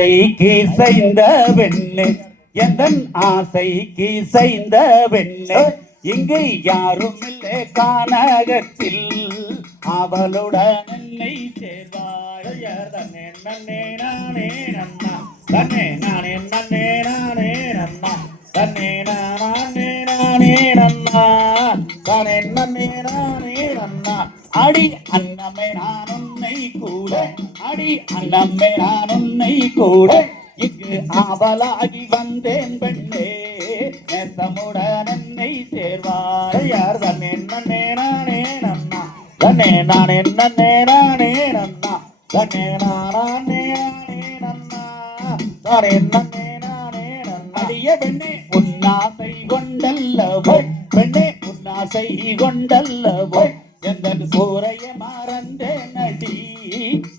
ஆசைக்கு இசைந்த வெண்ணு எந்தன் ஆசைக்கு இசைந்த வெண்ணு இங்கு யாரும் இல்லை கானகத்தில். அவளுடன் என்னை சேர்வாய் தன்னே நன்னே நானே நன்னா தன்னே நானே நன்னே நானே நன்னா தன்னே நானே நானே நன்னா தானே நன்னே நானே நன்னா அடி அன்னமே நான் உன்னை கூட. அடி அன்னமே நான் உன்னை கூட. இங்கு ஆவலாகி வந்தேன் பெண்ணே. நேசமுடன் என்னை சேர்வார் யார் தன்னே நன்னே நானே நன்னா. தன்னே நானே நன்னே நானே நன்னா. தன்னே நானே நானே நன்னா. தானே நன்னே நானே நன்னா. அடிய பெண்ணே உன்னாசை கொண்டல்லவோ பெண்ணே உன்னாசை கொண்டல்லவோ எந்த கூரைய மறந்தேன் நடி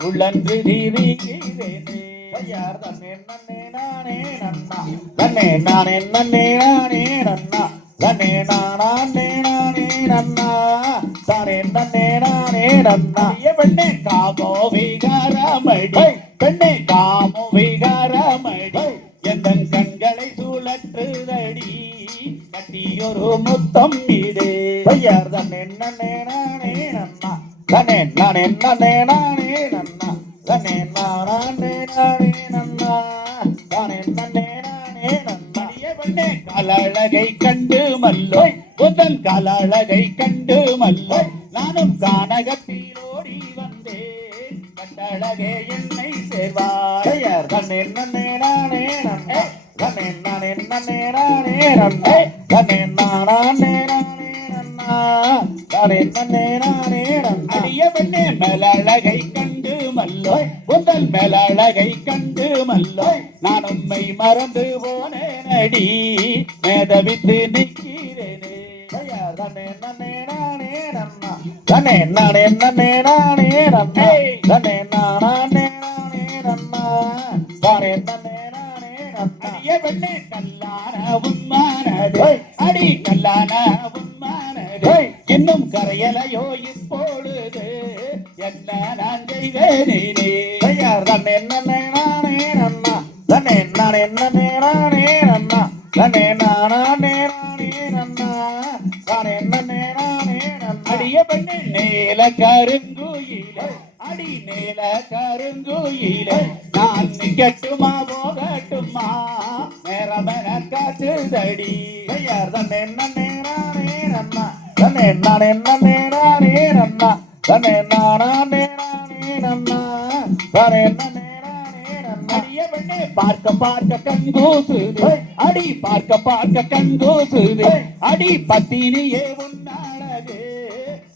உள்ளன்று தீரிகிறேனே யார் தன்னே நன்னே நானே நன்னா. தன்னே நானே நன்னே நானே நன்னா. தன்னே நானே நானே நன்னா. தானே நன்னே நானே நன்னா. ஐய பெண்ணே காமோ விகாரமடி. பெண்ணே காமோ விகாரமடி. எந்தன் கண்களை சுழற்றுதடி. கட்டியொரு முத்தம் இதே ஐயார் தன்னே நன்னே நானே நன்னா தன்னே நானே நன்னே நானே நன்னா தன்னே நானே நானே நன்னா தானே நன்னே நானே நன்னா அடிய காலழகை கண்டு மல்லோய் உந்தன் காலழகை கண்டு மல்லோய் நானும் கானகத்திலோடி வந்தேன் கட்டழகே என்னை சேர்வாயர் தன்னே நன்னே நானே நன்னே தன்னே நானே நன்னே நானே நன்னே தன்னே நானே தானே நன்னே நானே அடிய பெண்ணே. மேலழகை கண்டு மல்லோ உந்தல் மேலழகை கண்டு மல்லோ நான் உம்மை மறந்து போனேன் அடி மேதவித்து நிற்கிறேனே. தன்னே நன்னே நானே நன்னா தன்னே நானே நன்னே நானே நன்னே தன்னே நானே நானே நன்னா தானே நன்னே நானே நன்னா அடிய பெண்ணே. கல்லான உன்மானது அடி கல்லான உன்மானது என்னும் கரையலையோ இப்பொழுது என்ன நான் செய்வேனே. தயார் தன்னே நன்னே நானே நன்னா. தன்னே நானே நன்னே நானே நன்னா. தன்னே நானே நானே நன்னா. தானே நன்னே நானே நன்னா. அடிய பெண்ணே நேல கருங்குயிலே அடி நேல கருங்குயில நான் நிக்கட்டுமா போகட்டுமா? நேரமென காற்றுதடி தயார் தன் என்ன நேரானே நன்னா. தன்னே நானே நன்னே நானே நன்னா தன்னே நானே நானே நன்னா தானே நன்னே அடிய பெண்ணே பார்க்க பார்க்க கண்கூசுது அடி பார்க்க பார்க்க கண்கோசு. அடி பத்தினியே உன்னானது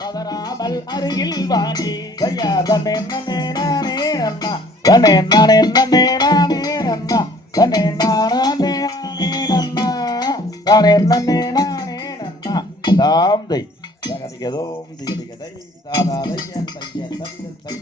பதறாமல் அருகில் வாணி ஐயா தன்னே நன்னே நானே நன்னா தன்னே நானே நன்னே நானே நன்னா தன்னே நானே நானே நன்னா நன்னே நானே நன்னா தாம் தை. ஜகதிகதோம் திகதிகதை தாதாதையன் தையன் தவிர தை